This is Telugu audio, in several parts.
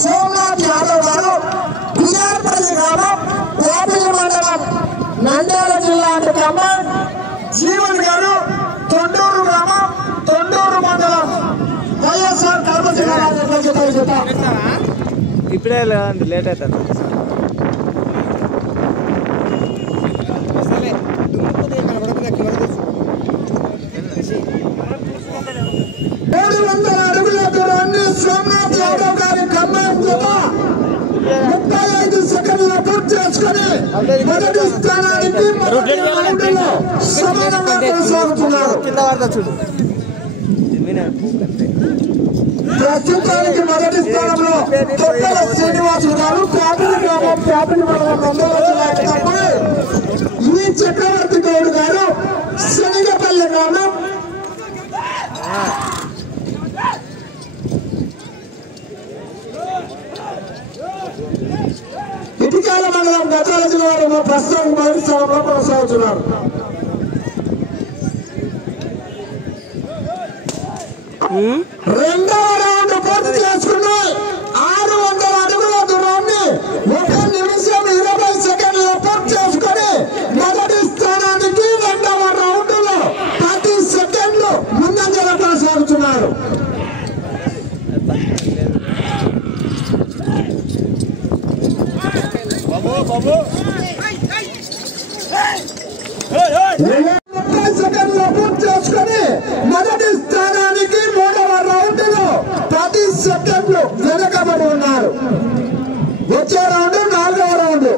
సోమనాథ్ యాదవ్ గారు, బిఆర్పల్లి గ్రామం, కోపిలి మండలం, నంద్యాల జిల్లా కమాండ్. జీవన్ గారు, తొండూరు గ్రామం, తొండూరు మండలం, వైఎస్ఆర్ కడప జిల్లా. ఇప్పుడే లేట్ అవుతుంది. సోమనాథ్ యాదవ్ గారి కమాండ్ 35 సెకండ్ల పూర్తి చేసుకుని మొదటి స్థానానికి సమానంగా కొనసాగుతున్నారు. ప్రస్తుతానికి మొదటి స్థానంలో కొత్తల శ్రీనివాసులు గారు, కోపిలి గ్రామం, కోపిలి మండలం, నంద్యాల జిల్లా. ఈ చక్రవర్తి గౌడ్ గారు, శనిగపల్లి గ్రామం, ఇటికాల మండలం, గద్వాల జిల్లా వారు ప్రస్తుతం మొదటి స్థానంలో కొనసాగుతున్నారు. రెండవ రౌండ్ పూర్తి చేసుకున్నాయి. 600 అడుగుల దూరాన్ని 1 నిమిషం 20 సెకండ్ల పూర్తి చేసుకుని మొదటి స్థానానికి రెండవ రౌండ్ లో 10 సెకండ్లు ముందంజలో కొనసాగుతున్నారు. సెకండ్ల పూర్తి చేసుకుని మొదటి స్థానానికి మూడవ రౌండ్ లో 10 సెకండ్లు వెనకబడి ఉన్నారు. వచ్చే రౌండ్ 4వ రౌండ్.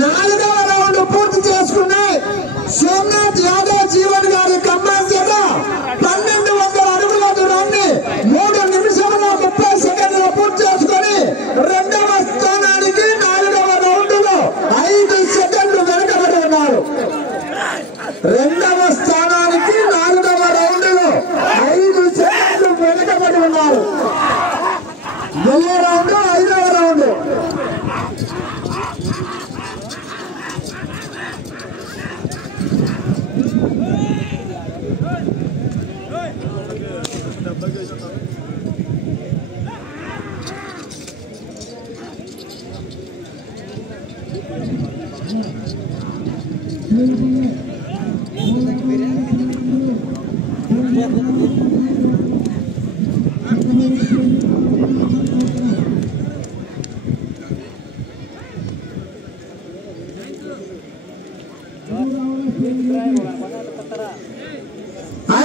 నాలుగవ రౌండ్ పూర్తి చేసుకున్నాయి. సోమనాథ్ యాదవ్, జీవన్ గారి కమాండ్ చేత 1200 అడుగుల దూరాన్ని 3 నిమిషముల 30 సెకండ్ల పూర్తి చేసుకుని రెండవ స్థానానికి 4వ రౌండ్ లో 5 సెకండ్లు వెనకబడి ఉన్నారు. రెండవ స్థానానికి 4వ రౌండ్ లో 5 సెకండ్లు వెనకబడి ఉన్నారు. వెళ్ళే రౌండ్ 5వ రౌండ్.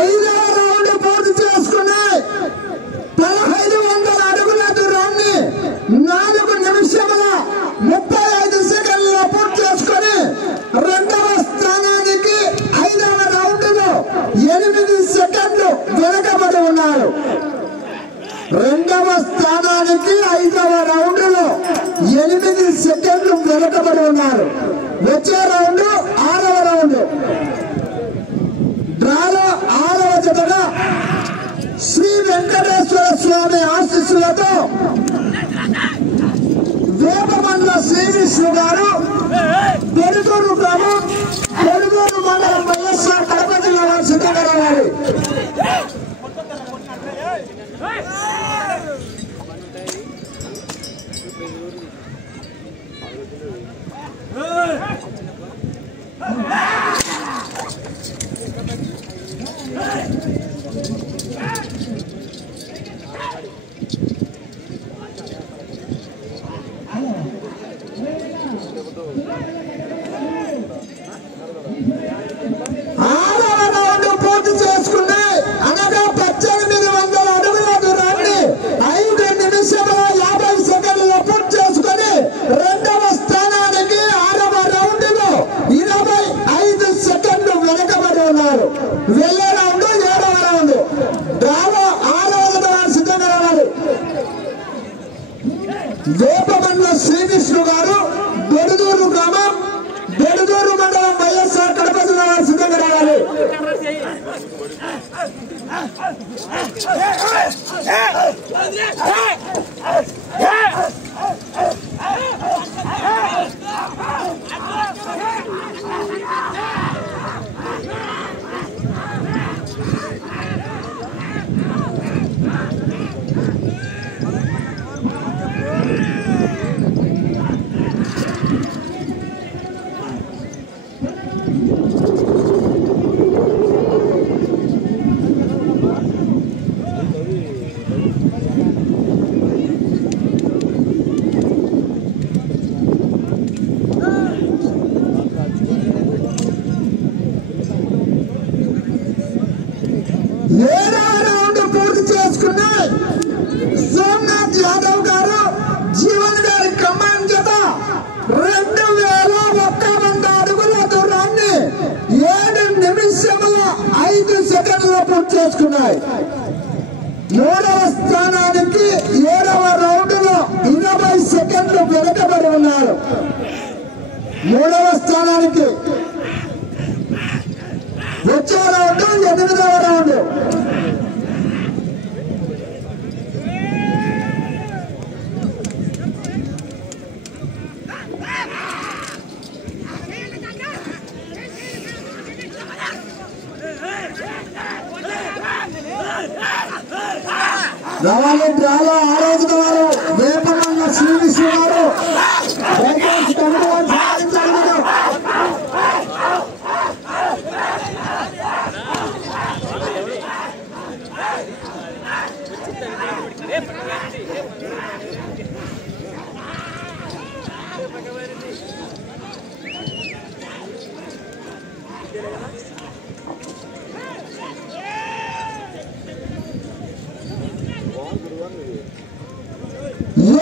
ఐదవ రౌండ్ పూర్తి చేసుకున్నాయి. 1500 అడుగుల దూరాన్ని 4 నిమిషముల 35 సెకండ్ల పూర్తి చేసుకుని రెండవ స్థానానికి 5వ రౌండ్ లో 8 సెకండ్లు వెనకబడి ఉన్నారు. రెండవ స్థానానికి 5వ రౌండ్ లో 8 సెకండ్లు వెనకబడి ఉన్నారు. వచ్చే రౌండ్ 6వ రౌండ్. డ్రాలో 6వ జతగా శ్రీ వెంకటేశ్వర స్వామి ఆశీస్సులతో వేపమండల శ్రీ విష్ణు గారు, పెరుగూరు గ్రామం, పెరుగూరు మండలం, వైఎస్ఆర్ కడప జిల్లా వారు సిద్ధంగా రావాలి. సోమనాథ్ యాదవ్ గారు జీవన్ గారి కమాండ్ చేత 2001 అడుగుల దూరాన్ని 7 నిమిషముల 5 సెకండ్లలో పూర్తి చేసుకున్నాయి. 3వ స్థానానికి 7వ రౌండ్ లో 20 సెకండ్లు వెనుకబడి ఉన్నారు. 3వ స్థానానికి వచ్చే రౌండ్ 8వ రౌండ్. రావాలి డ్రాలో ఆరోగ్య వారు వేపమంగ శ్రీవిశ్వ గారు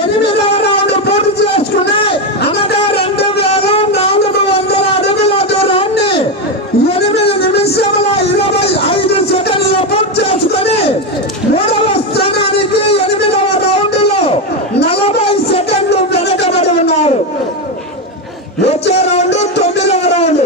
ఎనిమిదవ రౌండ్ పూర్తి చేసుకున్నాయి. అనగా 2400 అడుగుల దూరాన్ని 8 నిమిషముల 25 సెకండ్లలో పూర్తి చేసుకుని 3వ స్థానానికి 8వ రౌండ్ లో 40 సెకండ్లు వెనకబడి ఉన్నారు. వచ్చే రౌండ్ 9వ రౌండ్.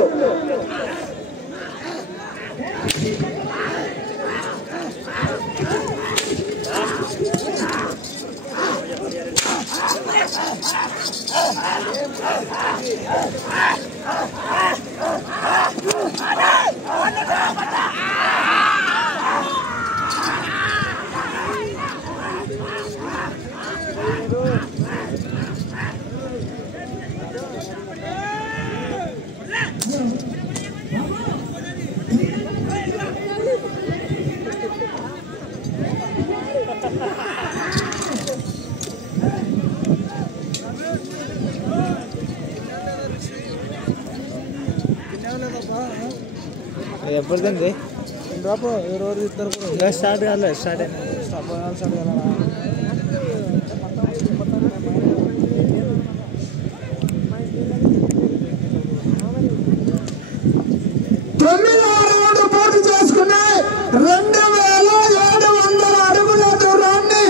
ఎప్పుడుదండి డ్రాప్ ఎవరు ఇద్దరు కూడా స్టార్ట్ కాలే స్టార్ట్ అయినా స్టార్ట్ కాలే. 9వ రౌండ్ పూర్తి చేసుకున్నాయి. 2700 అడుగుల దూరాన్ని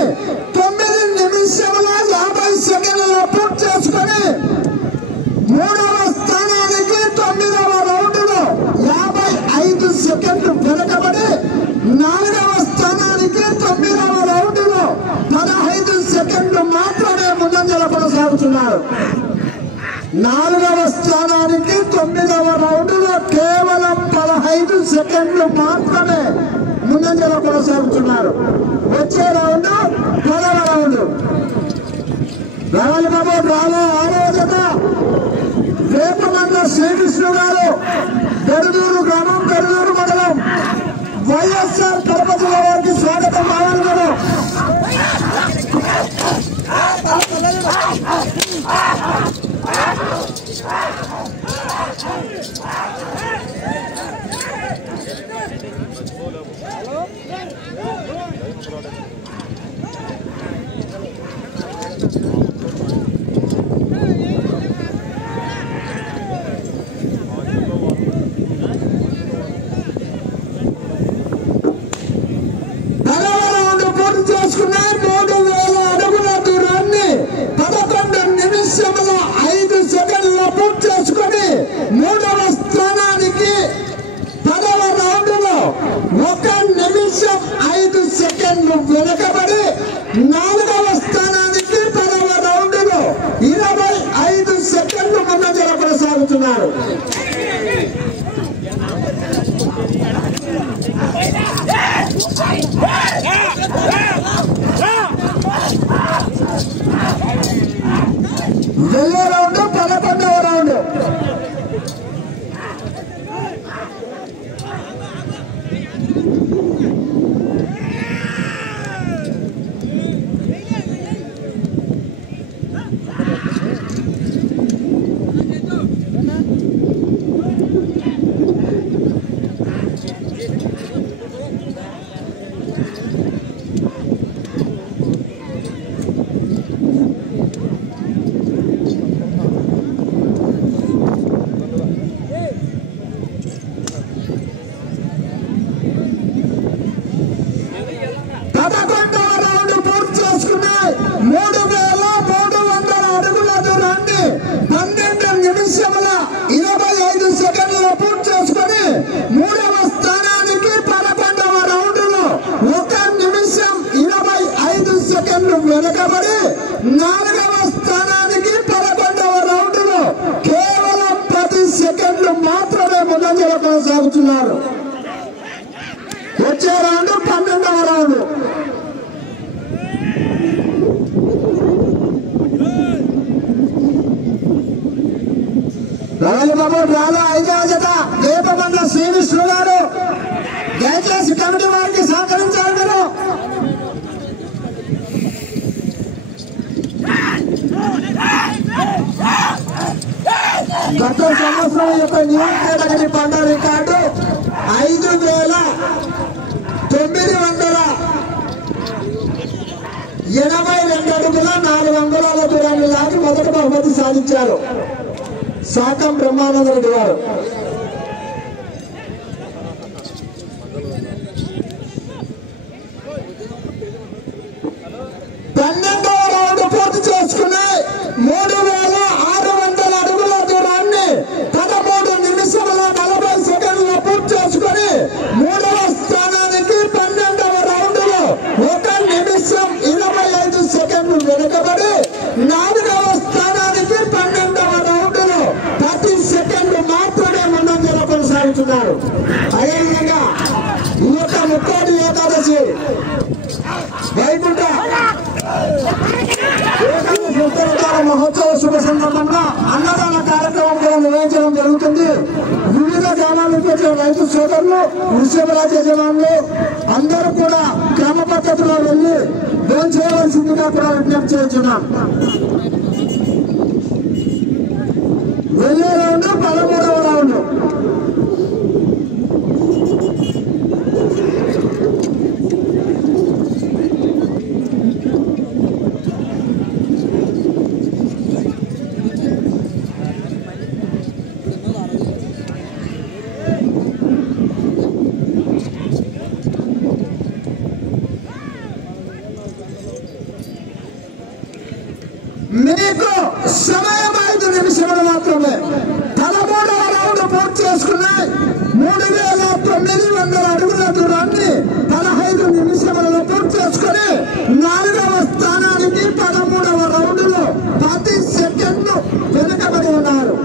9 నిమిషముల 50 సెకండ్లలో పూర్తి చేసుకుని 3వ స్థానానికి 9వ రౌండ్ లో 55 సెకండ్లు వెనకబడి 4వ స్థానానికి 9వ రౌండ్ లో 15 సెకండ్లు మాత్రమే ముందంజల కొనసాగుతున్నారు. 4వ స్థానానికి 9వ రౌండ్ లో కేవలం 15 సెకండ్లు మాత్రమే ముందంజల కొనసాగుతున్నారు. వచ్చే రౌండ్ 10వ రౌండ్. రావాలి బాబు డ్రాలో ఆరోగ్యత వేపమంగ శ్రీకృష్ణ గారు పెరుదూరు గ్రామం పెరుదూరు మండలం వైఎస్ఆర్ కడప జిల్లా వారికి స్వాగతం. రావాలి గారు చేసుకున్న 3000 అడుగుల దూరాన్ని 11 నిమిషముల 5 సెకండ్లలో పూర్తి చేసుకుని 3వ స్థానానికి 10వ రౌండ్ లో 1 నిమిషం 5 వెనుకబడి 4వ స్థానానికి 11వ రౌండ్లో కేవలం 10 సెకండ్లు మాత్రమే ముందంజలో కొనసాగుతున్నారు. వచ్చే రౌండ్ 12వ రౌండ్. రాజబాబు డ్రాలో 5వ జత దీపమండల శ్రీకృష్ణ గారు. దయచేసి కమిటీ వారికి సహకరించారు. మీరు గత సంవత్సరం యొక్క న్యూ కేటగిరీ పంట రికార్డు 5,982 అడుగుల 4 అంగుళాల దూరాన్ని లాగి మొదటి బహుమతి సాధించారు శాకం బ్రహ్మానంద రెడ్డి గారు. 12వ రౌండ్ పూర్తి చేసుకుని 3,600 అడుగుల దూరాన్ని 13 నిమిషముల 40 సెకండ్లు పూర్తి చేసుకుని 3వ స్థానానికి 12వ రౌండ్ లో 1 నిమిషం 25 సెకండ్లు వెనుకబడి 4వ స్థానానికి 12వ రౌండ్ లో 10 సెకండ్లు మాత్రమే ముందంజలో కొనసాగుతున్నారు. అదేవిధంగా ఈ యొక్క ముక్కోటి ఏకాదశి వైకుంఠ మహోత్సవ శుభ సందర్భంగా అన్నదాన కార్యక్రమం కూడా నిర్వహించడం జరుగుతుంది. వివిధ గ్రామాల నుంచి వచ్చిన రైతు సోదరులు, వృషభరాజ యజమానులు అందరూ కూడా క్రమ పద్ధతిలో వెళ్లి భోజనం చేయవలసిందిగా కూడా విజ్ఞప్తి చేస్తున్నాం. వెళ్ళే రౌండ్ 13వ రౌండ్. మీకు సమయం 5 నిమిషాలు మాత్రమే. 13వ రౌండ్ పూర్తి చేసుకున్నాయి. 3,900 అడుగుల దూరాన్ని 15 నిమిషాలలో పూర్తి చేసుకుని 4వ స్థానానికి 13వ రౌండ్ లో 10 సెకండ్లు వెనుకబడి ఉన్నారు.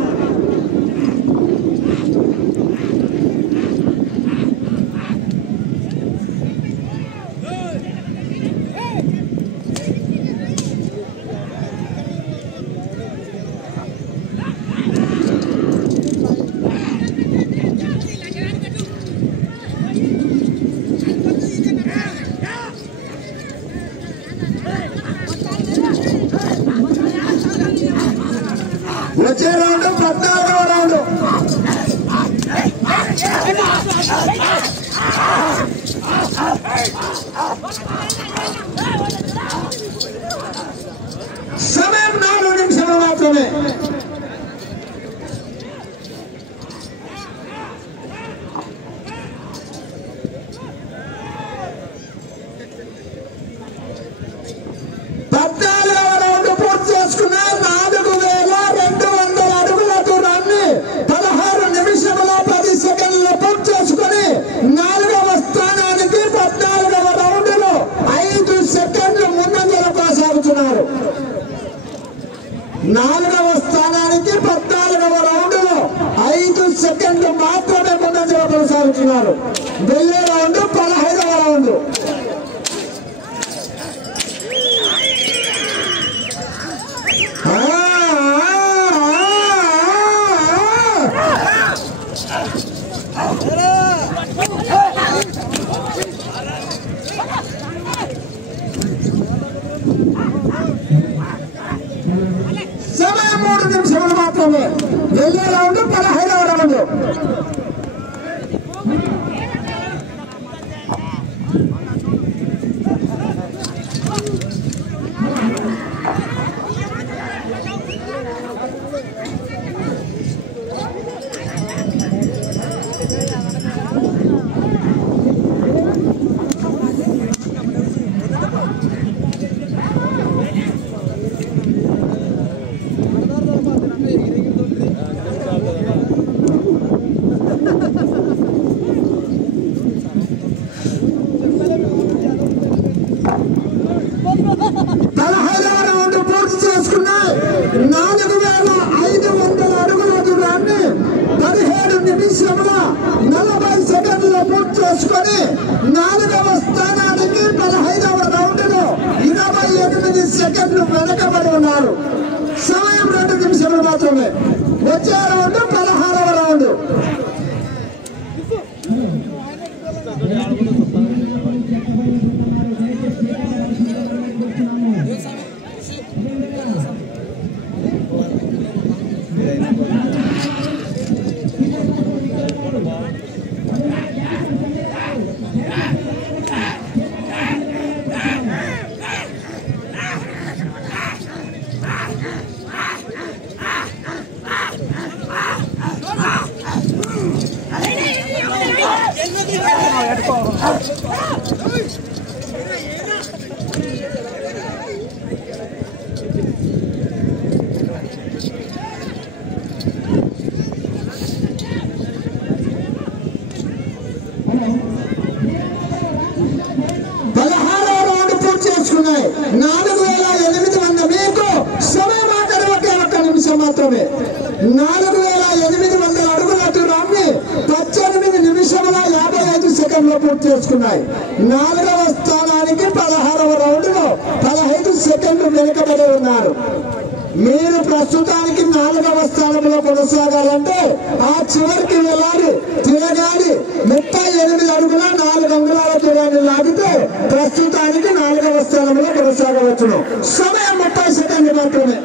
వచ్చే రౌండ్ 14వ రౌండ్. సమయం 4 నిమిషాలు మాత్రమే. నాలుగవ స్థానానికి 14వ రౌండ్ లో 5 సెకండ్లు మాత్రమే ముందంజలో కొనసాగుతున్నారు. వెళ్ళే రౌండ్ 15వ రౌండ్. సమయం 3 నిమిషాలు మాత్రమే. వెళ్ళే రౌండ్ 15వ రౌండ్. ఉన్నారు. సమయం 2 నిమిషాలు మాత్రమే. వచ్చే రౌండ్ 16వ రౌండ్. చేసుకున్నాయి. 4800 మీకు సమయం ఆఖరి ఒక్క నిమిషం మాత్రమే. 4800 అడుగుల దూరాన్ని 18 నిమిషముల 55 సెకండ్లు పూర్తి చేసుకున్నాయి. 4వ స్థానానికి 16వ రౌండ్ లో 15 సెకండ్లు వెనుకబడి ఉన్నారు. మీరు ప్రస్తుతానికి 4వ స్థానంలో కొనసాగాలంటే ఆ చివరికి వెళ్ళాలి, తిరగాలి. 38 అడుగుల 4 అంగుళాల దూరాన్ని లాగితే ప్రస్తుతానికి 4వ స్థానంలో కొనసాగవచ్చును. సమయం 30 సెకండ్లు మాత్రమే.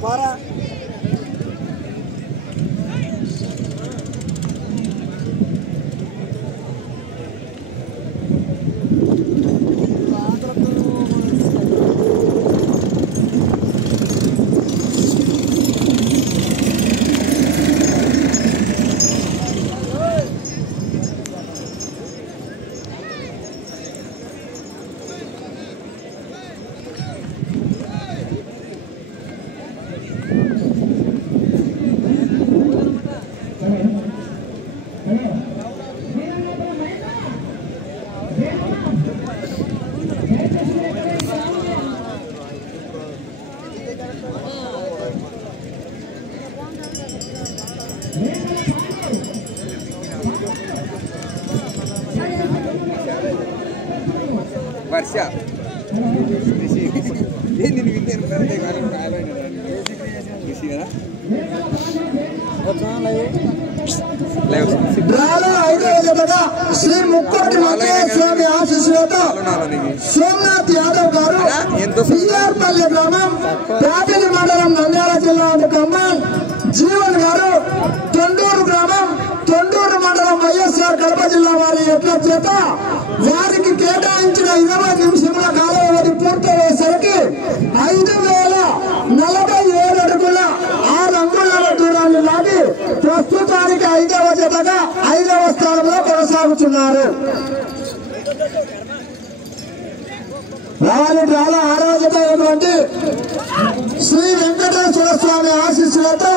para Varsha. Ini winter nanti kalau ini sih డ్రాలో 5వ జతగా శ్రీ ముక్కోటి వెంకటేశ్వర స్వామి ఆశీస్సులతో సోమనాథ్ యాదవ్ గారు పిఆర్పల్లి గ్రామం ప్యాపిలి మండలం నంద్యాల జిల్లా కమ్మాన్ జీవన్ గారు తొండూరు గ్రామం తొండూరు మండలం వైఎస్ఆర్ కడప జిల్లా వారి యొక్క చేత వారికి కేటాయించిన 20 నిమిషముల కాల వ్యవధి పూర్తయ్యేసరికి 5047 అడుగుల 6 అంగుళాల దూరాన్ని లాగి ప్రస్తుతానికి 5వ జతగా 5వ స్థానంలో కొనసాగుతున్నారు. వారి డ్రాల 6వ జత అయినటువంటి శ్రీ వెంకటేశ్వర స్వామి ఆశీస్సులతో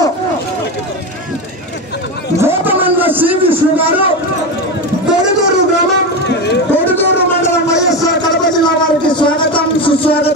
గోపమండ్ల శ్రీ విష్ణు గారు కొడుదూరు గ్రామం కొడుదూరు మండలం వైఎస్ఆర్ కడప జిల్లా వారికి స్వాగతం సుస్వాగతం.